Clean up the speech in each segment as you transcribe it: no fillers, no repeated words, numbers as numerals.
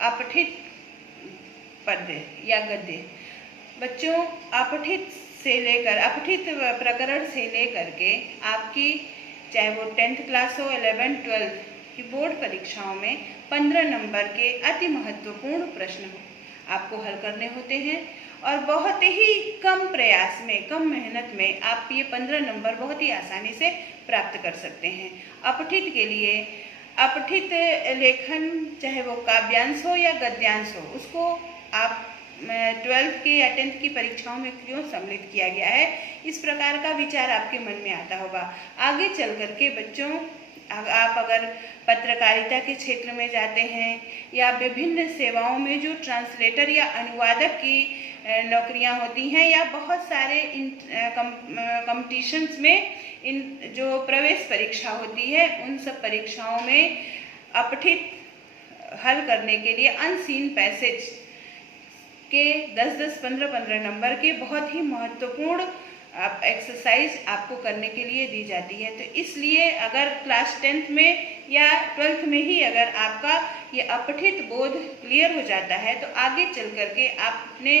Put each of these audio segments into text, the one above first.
अपठित पद्य या गद्य। बच्चों, अपठित प्रकरण से लेकर के आपकी चाहे वो 10th क्लास हो, 11th 12th की बोर्ड परीक्षाओं में 15 नंबर के अति महत्वपूर्ण प्रश्न आपको हल करने होते हैं और बहुत ही कम प्रयास में, कम मेहनत में आप ये 15 नंबर बहुत ही आसानी से प्राप्त कर सकते हैं। अपठित के लिए अपठित लेखन चाहे वो काव्यांश हो या गद्यांश हो, उसको आप 12th के या 10th की परीक्षाओं में क्यों सम्मिलित किया गया है, इस प्रकार का विचार आपके मन में आता होगा। आगे चल करके बच्चों, आप अगर पत्रकारिता के क्षेत्र में जाते हैं या विभिन्न सेवाओं में जो ट्रांसलेटर या अनुवादक की नौकरियां होती हैं या बहुत सारे कॉम्पिटिशन्स में इन जो प्रवेश परीक्षा होती है, उन सब परीक्षाओं में अपठित हल करने के लिए अनसीन पैसेज के 10-10, 15-15 नंबर के बहुत ही महत्वपूर्ण एक्सरसाइज आपको करने के लिए दी जाती है। तो इसलिए अगर क्लास 10th में या 12th में ही अगर आपका ये अपठित बोध क्लियर हो जाता है तो आगे चल करके आप अपने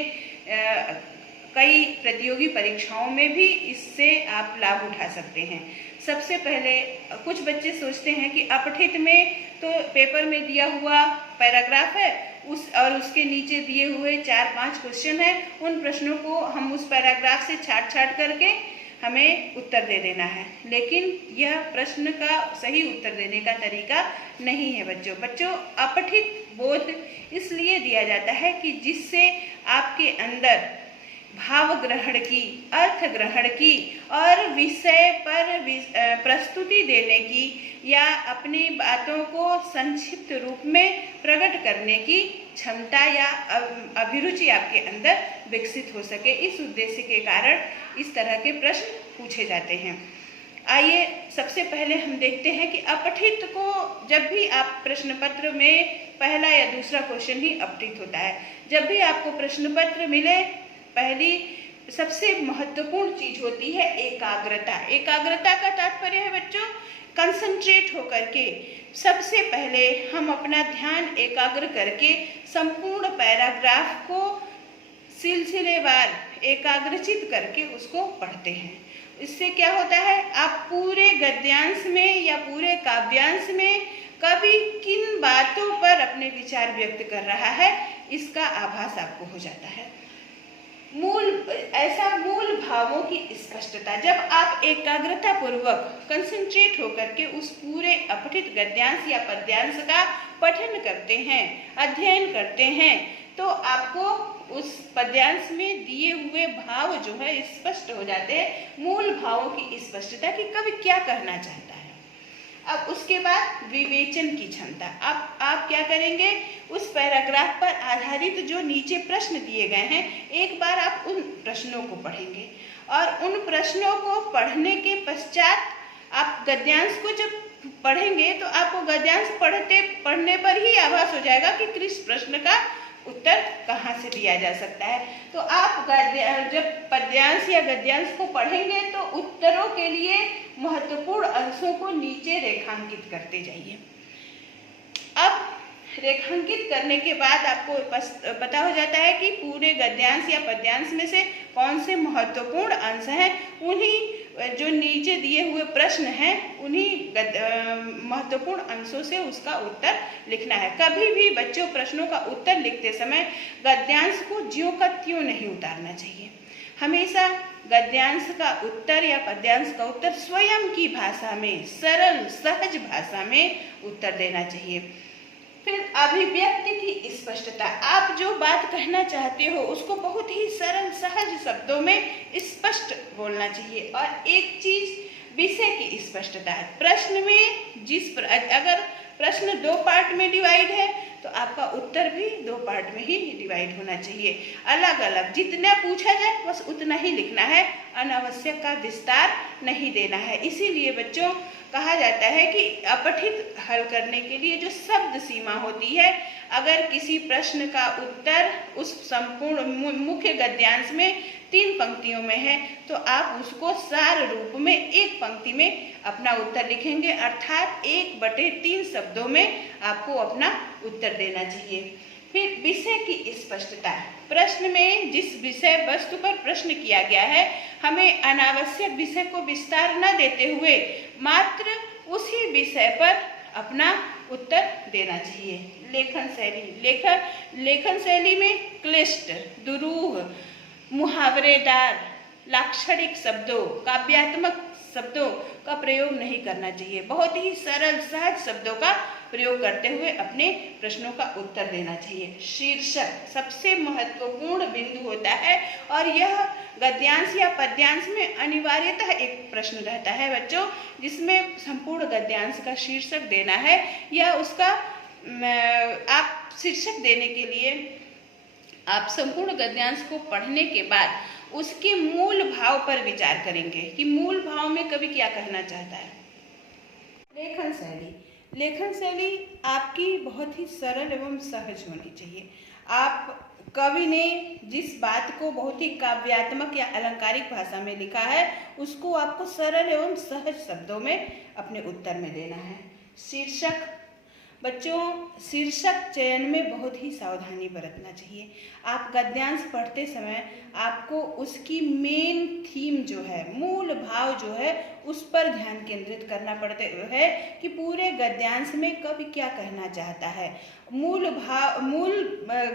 कई प्रतियोगी परीक्षाओं में भी इससे आप लाभ उठा सकते हैं। सबसे पहले कुछ बच्चे सोचते हैं कि अपठित में तो पेपर में दिया हुआ पैराग्राफ है और उसके नीचे दिए हुए 4-5 क्वेश्चन है, उन प्रश्नों को हम उस पैराग्राफ से छाट करके हमें उत्तर दे देना है। लेकिन यह प्रश्न का सही उत्तर देने का तरीका नहीं है बच्चों। अपठित बोध इसलिए दिया जाता है कि जिससे आपके अंदर भाव ग्रहण की, अर्थ ग्रहण की और विषय पर प्रस्तुति देने की या अपनी बातों को संक्षिप्त रूप में प्रकट करने की क्षमता या अभिरुचि आपके अंदर विकसित हो सके। इस उद्देश्य के कारण इस तरह के प्रश्न पूछे जाते हैं। आइए सबसे पहले हम देखते हैं कि अपठित को जब भी आप प्रश्न पत्र में पहला या दूसरा क्वेश्चन ही अपठित होता है। जब भी आपको प्रश्न पत्र मिले, पहली सबसे महत्वपूर्ण चीज होती है एकाग्रता। एकाग्रता का तात्पर्य है बच्चों कंसंट्रेट होकर के सबसे पहले हम अपना ध्यान एकाग्र करके संपूर्ण पैराग्राफ को सिलसिलेवार एकाग्रचित करके उसको पढ़ते हैं। इससे क्या होता है, आप पूरे गद्यांश में या पूरे काव्यांश में कभी किन बातों पर अपने विचार व्यक्त कर रहा है इसका आभास आपको हो जाता है। मूल भावों की स्पष्टता, जब आप एकाग्रता पूर्वक कंसंट्रेट होकर के उस पूरे अपठित गद्यांश या पद्यांश का पठन करते हैं, अध्ययन करते हैं, तो आपको उस पद्यांश में दिए हुए भाव जो है स्पष्ट हो जाते हैं। मूल भावों की स्पष्टता कि कवि क्या कहना चाहता है। अब उसके बाद विवेचन की क्षमता। अब आप क्या करेंगे, उस पैराग्राफ पर आधारित जो नीचे प्रश्न दिए गए हैं, एक बार आप उन प्रश्नों को पढ़ेंगे और उन प्रश्नों को पढ़ने के पश्चात आप गद्यांश को जब पढ़ेंगे तो आपको गद्यांश पढ़ने पर ही आभास हो जाएगा कि किस प्रश्न का उत्तर कहाँ से दिया जा सकता है। तो आप जब पद्यांश या गद्यांश को पढ़ेंगे तो उत्तरों के लिए महत्वपूर्ण अंशों को नीचे रेखांकित करते जाइए। अब रेखांकित करने के बाद आपको पता हो जाता है कि पूरे गद्यांश या पद्यांश में से कौन से महत्वपूर्ण अंश हैं। उन्हीं जो नीचे दिए हुए प्रश्न हैं, उन्हीं महत्वपूर्ण अंशों से उसका उत्तर लिखना है। कभी भी बच्चों प्रश्नों का उत्तर लिखते समय गद्यांश को ज्यों का त्यों नहीं उतारना चाहिए। हमेशा गद्यांश का उत्तर या पद्यांश का उत्तर स्वयं की भाषा में, सरल सहज भाषा में उत्तर देना चाहिए। फिर अभिव्यक्ति की स्पष्टता, आप जो बात कहना चाहते हो उसको बहुत ही सरल सहज शब्दों में स्पष्ट बोलना चाहिए। और एक चीज विषय की स्पष्टता है। प्रश्न में अगर प्रश्न 2 पार्ट में डिवाइड है तो आपका उत्तर भी 2 पार्ट में ही डिवाइड होना चाहिए। अलग अलग जितना पूछा जाए बस उतना ही लिखना है, अनावश्यक का विस्तार नहीं देना है। इसीलिए बच्चों कहा जाता है कि अपठित हल करने के लिए जो शब्द सीमा होती है, अगर किसी प्रश्न का उत्तर उस संपूर्ण मुख्य गद्यांश में 3 पंक्तियों में है तो आप उसको सार रूप में एक पंक्ति में अपना उत्तर लिखेंगे, अर्थात 1/3 शब्दों में आपको अपना उत्तर देना चाहिए। फिर विषय की स्पष्टता। प्रश्न में जिस विषय वस्तु पर प्रश्न किया गया है, हमें अनावश्यक विषय को विस्तार न देते हुए मात्र उसी विषय पर अपना उत्तर देना चाहिए। लेखन शैली। लेखन शैली में क्लिष्ट, दुरूह, मुहावरेदार, लाक्षणिक शब्दों, काव्यात्मक शब्दों का प्रयोग नहीं करना चाहिए। बहुत ही सरल सहज शब्दों का प्रयोग करते हुए अपने प्रश्नों का उत्तर देना चाहिए। शीर्षक सबसे महत्वपूर्ण बिंदु होता है और यह गद्यांश या पद्यांश में अनिवार्यतः एक प्रश्न रहता है बच्चों, जिसमें संपूर्ण गद्यांश का शीर्षक देना है या उसका आप शीर्षक देने के लिए आप संपूर्ण गद्यांश को पढ़ने के बाद उसके मूल भाव पर विचार करेंगे कि मूल भाव में कवि क्या कहना चाहता है। लेखन शैली। लेखन शैली आपकी बहुत ही सरल एवं सहज होनी चाहिए। आप कवि ने जिस बात को बहुत ही काव्यात्मक या अलंकारिक भाषा में लिखा है, उसको आपको सरल एवं सहज शब्दों में अपने उत्तर में देना है। शीर्षक। बच्चों, शीर्षक चयन में बहुत ही सावधानी बरतना चाहिए। आप गद्यांश पढ़ते समय आपको उसकी मेन थीम जो है, मूल भाव जो है, उस पर ध्यान केंद्रित करना पड़ता है कि पूरे गद्यांश में कवि क्या कहना चाहता है। मूल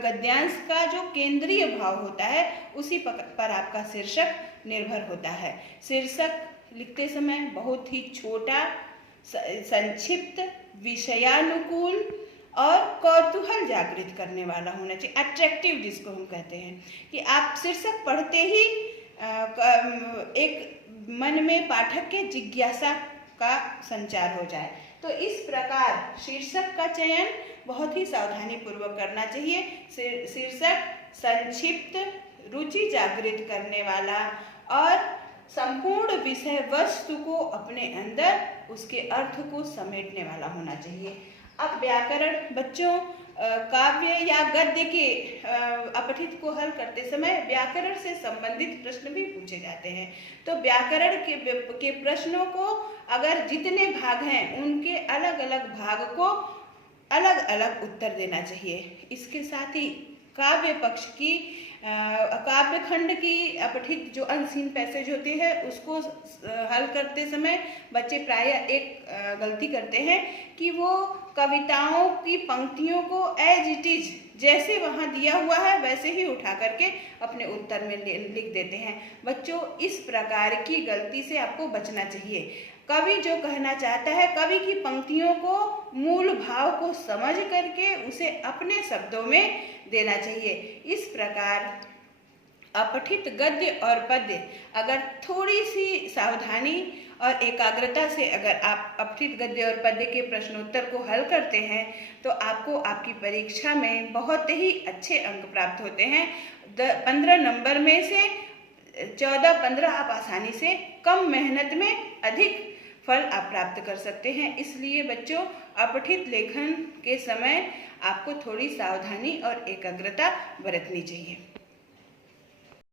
गद्यांश का जो केंद्रीय भाव होता है उसी पर आपका शीर्षक निर्भर होता है। शीर्षक लिखते समय बहुत ही छोटा, संक्षिप्त, विषयानुकूल और कौतूहल जागृत करने वाला होना चाहिए। अट्रैक्टिव जिसको हम कहते हैं कि आप शीर्षक पढ़ते ही एक मन में पाठक के जिज्ञासा का संचार हो जाए। तो इस प्रकार शीर्षक का चयन बहुत ही सावधानी पूर्वक करना चाहिए। शीर्षक संक्षिप्त, रुचि जागृत करने वाला और संपूर्ण विषय वस्तु को अपने अंदर उसके अर्थ को समेटने वाला होना चाहिए। अब व्याकरण। बच्चों, काव्य या गद्य के अपठित को हल करते समय व्याकरण से संबंधित प्रश्न भी पूछे जाते हैं। तो व्याकरण के प्रश्नों को अगर जितने भाग हैं उनके अलग अलग भाग को अलग अलग उत्तर देना चाहिए। इसके साथ ही काव्य पक्ष की काव्य खंड की अपठित जो अनसीन पैसेज होती है उसको हल करते समय बच्चे प्रायः एक गलती करते हैं कि वो कविताओं की पंक्तियों को एज इट इज जैसे वहाँ दिया हुआ है वैसे ही उठा करके अपने उत्तर में लिख देते हैं। बच्चों, इस प्रकार की गलती से आपको बचना चाहिए। कवि जो कहना चाहता है, कवि की पंक्तियों को, मूल भाव को समझ करके उसे अपने शब्दों में देना चाहिए। इस प्रकार अपठित गद्य और पद्य अगर थोड़ी सी सावधानी और एकाग्रता से अगर आप अपठित गद्य और पद्य के प्रश्नोत्तर को हल करते हैं तो आपको आपकी परीक्षा में बहुत ही अच्छे अंक प्राप्त होते हैं। 15 नंबर में से 14-15 आप आसानी से कम मेहनत में अधिक फल आप प्राप्त कर सकते हैं। इसलिए बच्चों, अपठित लेखन के समय आपको थोड़ी सावधानी और एकाग्रता बरतनी चाहिए।